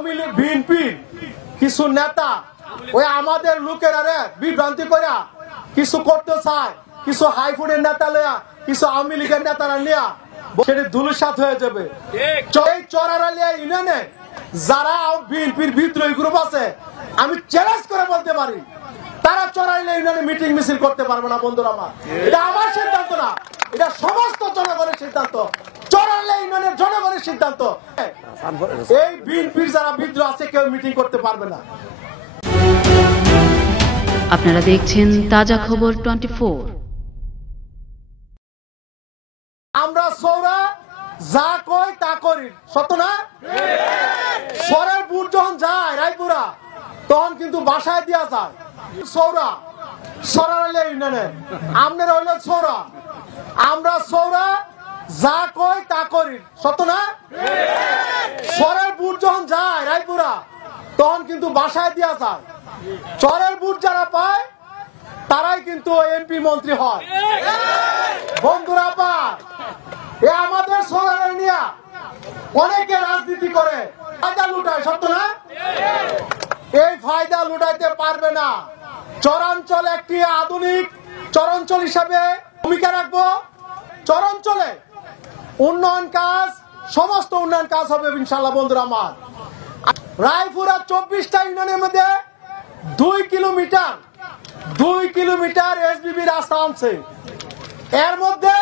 Awami League BNP কিছু নেতা ওই আমাদের লোকেরা বিভ্রান্তি করে কিছু করতে চায়, কিছু হাইফুডের নেতা লয়া কিছু আওয়ামী লীগের নেতারা নিয়া সেটি ধুলিসাৎ হয়ে যাবে। এই চরারালিয়া ইউনিয়নে যারা বিএনপির বিদ্রোহী গ্রুপ আছে আমি চ্যালেঞ্জ করে বলতে পারি তারা চরারালিয়া ইউনিয়নে মিটিং মিছিল করতে পারবে না। বন্ধুরা আমার, এটা আমার সিদ্ধান্ত না, এটা সমস্ত জনগণের সিদ্ধান্ত, চরারালিয়া ইউনিয়নের জনগণের সিদ্ধান্ত। এই বিএনপির যারা বিদ্রোহ আছে কেউ মিটিং করতে পারবে না। আপনারা দেখছেন তাজা খবর 24। আমরা সৌরা যা কই তা করি, সত্য না? সরের বুট যখন যায় রায়পুরা তখন কিন্তু বাসায় দিয়া যায় সৌরা সরারালিয়া ইউনিয়নে। আপনারা হইল সৌরা, আমরা সৌরা যা কই তা করি, সত্য না? সরের বুট যখন যায় রায়পুরা তখন কিন্তু বাসায় দিয়া যায়। চরের বুট যারা পায় তারাই কিন্তু এমপি মন্ত্রী হয়। বন্ধুরা আমাদের সরার নিয়া অনেকে রাজনীতি করে ফায়দা লুটায়, সত্য না? এই ফায়দা লুটাইতে পারবে না। চরাঞ্চল একটি আধুনিক চরাঞ্চল হিসাবে ভূমিকা রাখবো। চরাঞ্চলে উন্নয়ন কাজ, সমস্ত উন্নয়ন কাজ হবে ইনশাআল্লাহ। বন্ধুরা আমার, রায়পুরা 24টা ইউনিয়নের মধ্যে 2 কিলোমিটার এসবিবি রাস্তা আনছে। এর মধ্যে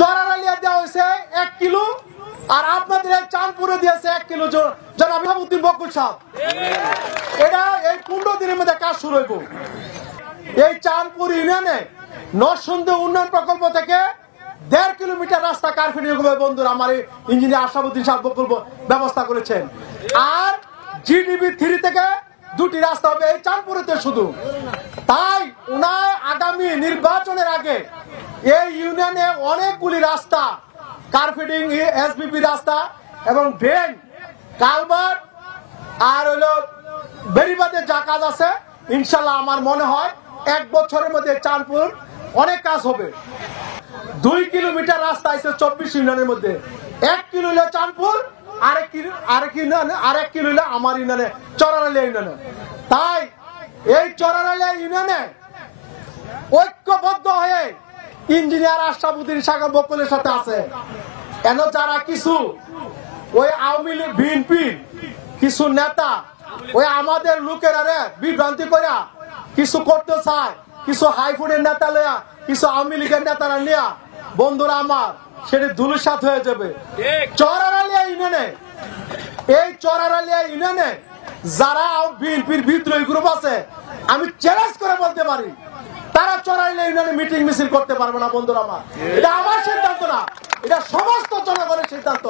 চরারালিয়া দেওয়া হয়েছে 1 কিলো, আর আপনাদের চাঁদপুরে দিয়েছে 1 কিলো। জনাব ইমামউদ্দিন বকুল সাহেব, এটা এই 15 দিনের মধ্যে কাজ শুরু হইব। এই চাঁদপুর ইউনিয়নে নরসুন্দর উন্নয়ন প্রকল্প থেকে 1.5 কিলোমিটার রাস্তা কারফিডিং হবে। বন্ধুরা আমার, ইঞ্জিনিয়ার আশরাফুদ্দিন সাহেব বকুল ব্যবস্থা করেছেন। আর জিডিবি 3 থেকে 2টি রাস্তা হবে এই চাঁদপুরেতে শুধু। তাই উনার আগামী নির্বাচনের আগে এই ইউনিয়নে অনেকগুলি রাস্তা, কার্পেটিং, এসবিপি রাস্তা এবং ড্রেন, কালভার্ট আর হলো বেড়িবাঁধের যা কাজ আছে ইনশাল্লাহ আমার মনে হয় 1 বছরের মধ্যে চাঁদপুর অনেক কাজ হবে। 2 কিলোমিটার রাস্তা আছে 24 ইউনিয়নের মধ্যে। 1 কিলো হলো চাঁদপুর, আরেক কিলো হলো আমার ইউনিয়নে চরারালিয়া ইউনিয়নে। তাই এই চরারালিয়া ইউনিয়নে ঐক্যবদ্ধ হয়ে ইঞ্জিনিয়ার আশরাফুদ্দিন সাহেব বকুলের সাথে আছে। কেন যারা কিছু ওই আওয়ামী লীগ বিএনপি কিছু নেতা ওই আমাদের লোকেরা বিভ্রান্তি করে কিছু করতে চায়, কিছু হাইফুডের নেতা লয়া কিছু আওয়ামী লীগের নেতারা নিয়া বন্ধুরা আমার সেটি ধুলিসাৎ হয়ে যাবে। চরারালিয়া ইউনিয়নে, এই চরারালিয়া ইউনিয়নে যারা বিএনপির বিদ্রোহী গ্রুপ আছে আমি চ্যালেঞ্জ করে বলতে পারি তারা চরারালিয়া ইউনিয়নে মিটিং মিছিল করতে পারবে না। বন্ধুরা আমার, এটা আমার সিদ্ধান্ত না, এটা সমস্ত জনগণের সিদ্ধান্ত,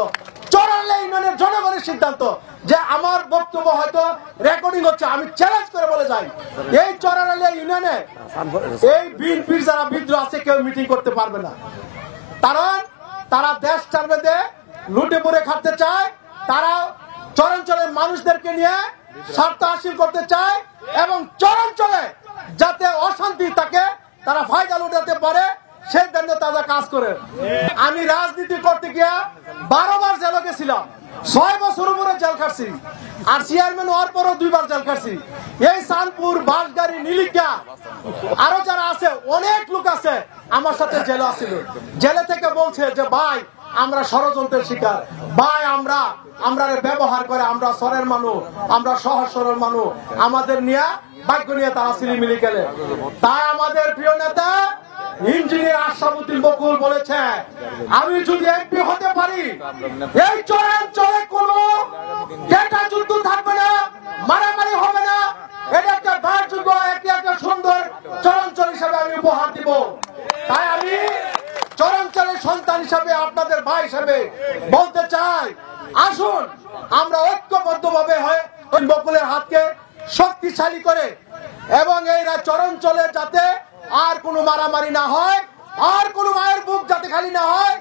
চরারালিয়া ইউনিয়নের জনগণের সিদ্ধান্ত। যে আমার বক্তব্য হয়তো রেকর্ডিং হচ্ছে, আমি চ্যালেঞ্জ করে বলে যাই এই চরারালিয়া ইউনিয়নে এই বিএনপির যারা বিদ্রোহ আছে কেউ মিটিং করতে পারবে না। কারণ তারা দেশ চারবেদে লুটে পুড়ে খাটতে চায়, তারা চরাঞ্চলের মানুষদেরকে নিয়ে স্বার্থ হাসিল করতে চায় এবং চরাঞ্চলে যাতে অশান্তি থাকে তারা ফায়দা লুটাতে পারে সেই জন্য তারা কাজ করে। আমি রাজনীতি করতে গিয়ে 12 বার জেলে গেছিলাম, 6 বছর উপরে জেল খাটছি, আর চেয়ারম্যান হওয়ার পরও 2 বার জেল খাটছি। এই চাঁদপুর, বাঁশগাড়ি, নীলিকা আরো যারা আছে অনেক লোক আছে আমার সাথে জেলে আসছিল। জেলে থেকে বলছে যে ভাই আমরা ষড়যন্ত্রের শিকার, ভাই আমরা ব্যবহার করে, আমরা সরের মানুষ, আমরা সহজ সরল মানুষ, আমাদের নিয়ে ভাগ্য নিয়ে তারা সিলিমিলি গেলে। তাই আমাদের প্রিয় নেতা ইঞ্জিনিয়ার আশরাফুদ্দিন বকুল বলেছে আমি যদি এমপি হতে পারি এই চরাঞ্চলে কোনো ডেটা যুদ্ধ থাকবে না, মারামারি হবে না, এটা একটা বাসযোগ্য একটা সুন্দর চরাঞ্চল হিসাবে আমি উপহার দিব। তাই আমি চরাঞ্চলের সন্তান হিসাবে আপনাদের ভাই হিসাবে বলতে চাই আসুন আমরা ঐক্যবদ্ধ ভাবে বকুলের হাতকে শক্তিশালী করে এবং এই চরাঞ্চলে যাতে আর কোনো মারামারি না হয়, আর কোনো মায়ের বুক যাতে খালি না হয়,